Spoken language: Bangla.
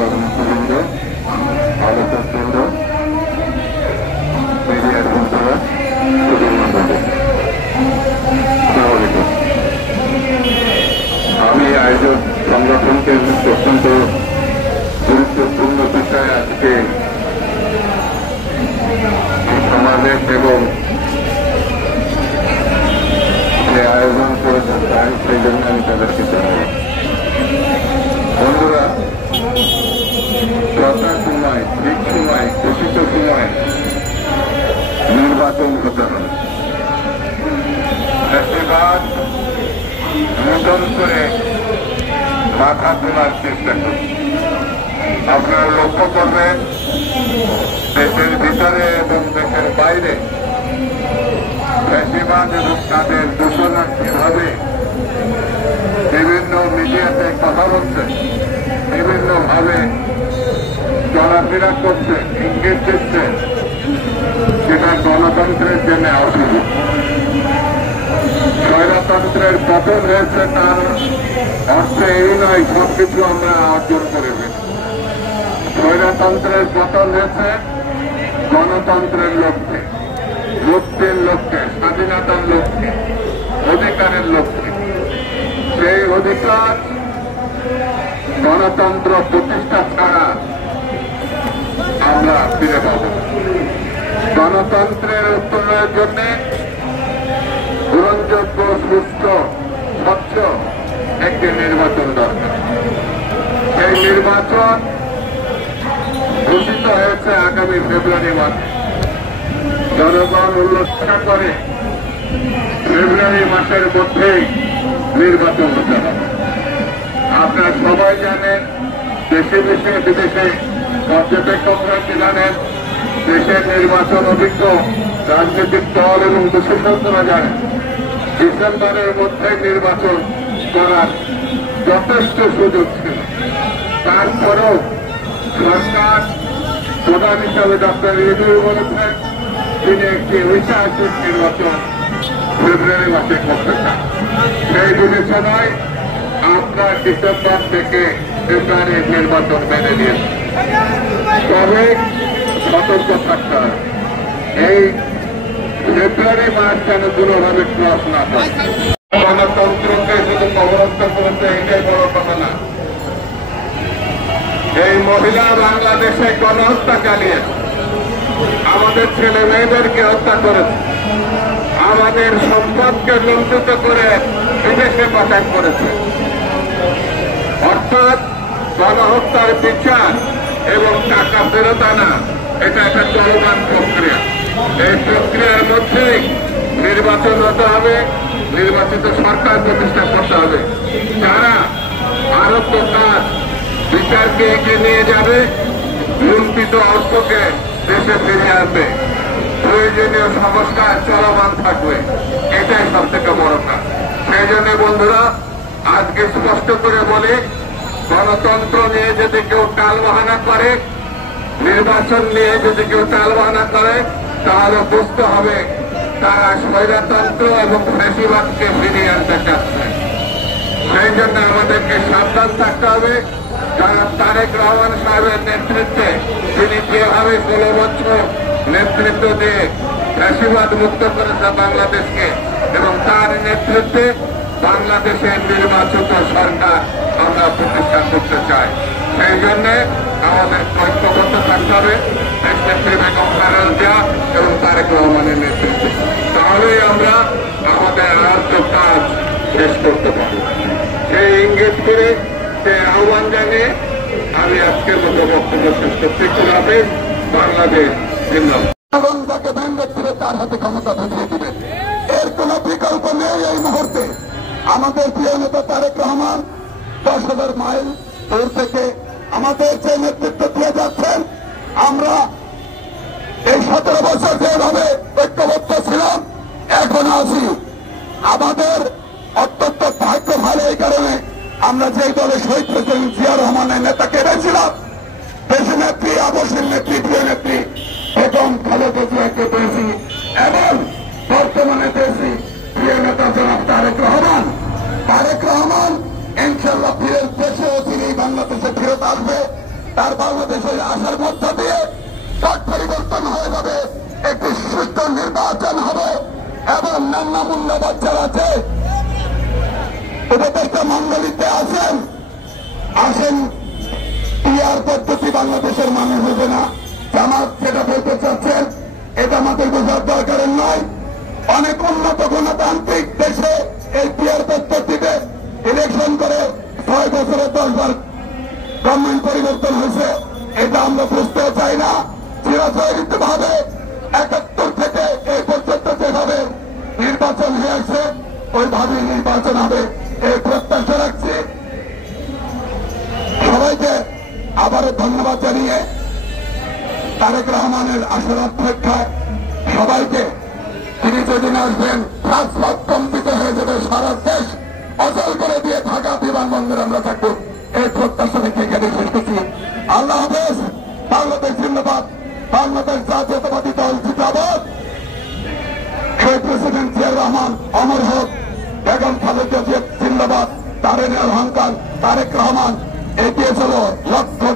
নেতৃবৃন্দ, আলোচক কেন্দ্র, মিডিয়ার বন্ধুরা, আমি আয়োজক সংগঠনকে অত্যন্ত গুরুত্বপূর্ণ বিষয়ে আজকে সমাবেশ এবং যে আয়োজন করেছেন সেই জন্য আমি তাদেরকে জানাই। বন্ধুরা, যথা সময়, ঠিক সময়, উচিত সময় নির্বাচন হতে হবে। ফ্যাসিবাদ নতুন করে মাথা তোলার চেষ্টা করছে। আপনারা লক্ষ্য করবেন, দেশের ভিতরে এবং দেশের বাইরে ফ্যাসিবাদ এবং তাদের দূষণার্থীভাবে বিভিন্ন মিডিয়াতে কথা বলছে, বিভিন্নভাবে চলাফেরা করছে, ইঙ্গিত দিচ্ছে, সেটা গণতন্ত্রের জন্য অসুবিধা। স্বৈরতন্ত্রের পতন হয়েছে, তার অর্থ এই নয় সবকিছু আমরা অর্জন করে ফেলি। স্বৈরতন্ত্রের পতন হয়েছে গণতন্ত্রের লক্ষ্যে, মুক্তির লক্ষ্যে, স্বাধীনতার লক্ষ্যে, অধিকারের লক্ষ্যে। সেই অধিকার গণতন্ত্র প্রতিষ্ঠা ছাড়া আমরা ফিরে পাব। গণতন্ত্রের উত্তরণের জন্য গ্রহণযোগ্য, সুস্থ, স্বচ্ছ একটি নির্বাচন দরকার। সেই নির্বাচন ঘোষিত হয়েছে আগামী ফেব্রুয়ারি মাসে। জনগণ উল্লেখ করে ফেব্রুয়ারি মাসের মধ্যেই নির্বাচন হতে হবে। আপনারা সবাই জানেন, দেশে দেশে বিদেশে পর্যবেক্ষকরা জানেন, দেশের নির্বাচন অভিজ্ঞ রাজনৈতিক দল এবং বিশেষজ্ঞরা জানেন, ডিসেম্বরের মধ্যে নির্বাচন করার যথেষ্ট সুযোগ ছিল। তারপরেও সরকার প্রধান হিসাবে ডক্টর ইউনূস বলেছেন তিনি একটি ঐতিহাসিক নির্বাচন ফেব্রুয়ারি মাসে করতে চান। সেই বিবেচনায় আপনার ডিসেম্বর থেকে ফেব্রুয়ারির নির্বাচন মেনে নিয়েছে। তবে সতর্ক থাকতে হবে, এই ফেব্রুয়ারি মাস যেন কোনোভাবে ক্রস না হয়। গণতন্ত্রকে শুধু অবরুদ্ধ করেছে এটাই বড় কথা না। এই মহিলা বাংলাদেশে গণহত্যা চালিয়েছে, আমাদের ছেলে মেয়েদেরকে হত্যা করেছে, আমাদের সম্পদকে লুণ্ঠিত করে বিদেশে পাচার করেছে। অর্থাৎ গণহত্যার বিচার এবং টাকা ফেরত আনা এটা একটা চলমান প্রক্রিয়া। এই প্রক্রিয়ার মধ্যেই নির্বাচন হতে হবে, নির্বাচিত সরকার প্রতিষ্ঠা করতে হবে, যারা আরোগ্য কাজ বিচারকে এগিয়ে নিয়ে যাবে, লুণ্ঠিত অর্থকে দেশে ফিরিয়ে আনবে, প্রয়োজনীয় সংস্কার চলমান থাকবে। এটাই সব থেকে বড় কাজ। সেই জন্য বন্ধুরা, আজকে স্পষ্ট করে বলি, গণতন্ত্র নিয়ে যদি কেউ টালবাহানা করে, নির্বাচন নিয়ে যদি কেউ টালবাহানা করে, তাহলে বুঝতে হবে তারা স্বৈরতন্ত্র এবং ফ্যাসিবাদকে ফিরিয়ে আনতে চাচ্ছে। সেই জন্য আমাদেরকে সাবধান থাকতে হবে। যারা তারেক রহমান সাহেবের নেতৃত্বে, তিনি যেভাবে 16 বছর নেতৃত্ব দিয়ে ফ্যাসিবাদ মুক্ত করেছে বাংলাদেশকে, এবং তার নেতৃত্বে বাংলাদেশের নির্বাচিত সরকার আমরা প্রতিষ্ঠা করতে চাই। সেই জন্য আমাদের ঐক্যবদ্ধ থাকতে হবে দেশনেত্রী বেগম খালেদা জিয়া এবং তারেক রহমানের নেতৃত্বে। তাহলেই আমরা আমাদের রাজ্য কাজ শেষ করতে পারব। সেই ইঙ্গিত করে, সেই আহ্বান জানিয়ে আমি আজকের মতো বক্তব্য শেষ করতে হবে। বাংলাদেশ জিন্দাবাদ। তাকে ভেঙে ফিরে তার হাতে ক্ষমতা ধরিয়ে দিবেন, এর কোন বিকল্প নেই। এই মুহূর্তে আমাদের প্রিয় নেতা তারেক রহমান 10,000 মাইল দূর থেকে আমাদের যে নেতৃত্ব দিয়ে যাচ্ছেন, আমরা এই 17 বছর যেভাবে ঐক্যবদ্ধ ছিলাম এখন আছি। আমাদের অত্যন্ত ভাগ্য ভালো, এই কারণে আমরা যেই দলে শহীদ প্রেসিডেন্ট জিয়া রহমানের নেতাকে এনেছিলাম, দেশের নেত্রী, আবশ্যিক নেত্রী, প্রিয় নেত্রী বেগম খালেদা জিয়াকে পেয়েছি, এবং বর্তমানে পেয়েছি প্রিয় নেতা জনাব তারেক রহমান। তারেক রহমান ইনশাল্লাহ ফিরে দেশেও তিনি বাংলাদেশে ফেরত আসবে, তার বাংলাদেশে আসার মধ্য দিয়ে পট পরিবর্তন হয়ে যাবে, একটি সুষ্ঠু নির্বাচন হবে এবং নানা মূল্যবাদ যারা আছে উপদেষ্টা মন্ডলীতে আসেন পিআর পদ্ধতি বাংলাদেশের মানুষ হবে না। জামাত যেটা বলতে চাচ্ছেন এটা আমাদের বোঝার দরকারের নয়। অনেক উন্নত গণতান্ত্রিক দেশে এই পিআর পদ্ধতিতে ইলেকশন করে 6 বছরে 10 বার গভর্নমেন্ট পরিবর্তন হয়েছে, এটা আমরা বুঝতেও চাই না। চিরাচরিত ভাবে 71 থেকে এই পর্যন্ত যেভাবে নির্বাচন হয়ে আসছে ওইভাবে নির্বাচন হবে এই প্রত্যাশা রাখছি। সবাইকে আবারও ধন্যবাদ জানিয়ে তারেক রহমানের আসার অপেক্ষায় সবাইকে, তিনি যেদিন আসবেন রাজপথ কম্পিত হয়ে যাবে, সারা দেশ অচল করে দিয়ে ঢাকা বিমানবন্দরে আমরা থাকবো, এই প্রত্যাশা রেখে এখানে শেষ করছি। আল্লাহ হাফেজ। বাংলাদেশ জিন্দাবাদ, বাংলাদেশ জাতীয়তাবাদী দল জিন্দাবাদ। শহীদ প্রেসিডেন্ট জিয়াউর রহমান অমর হোক, বেগম খালেদা জিয়া জিন্দাবাদ, তারেক রহমান এগিয়ে চলো লক্ষ্য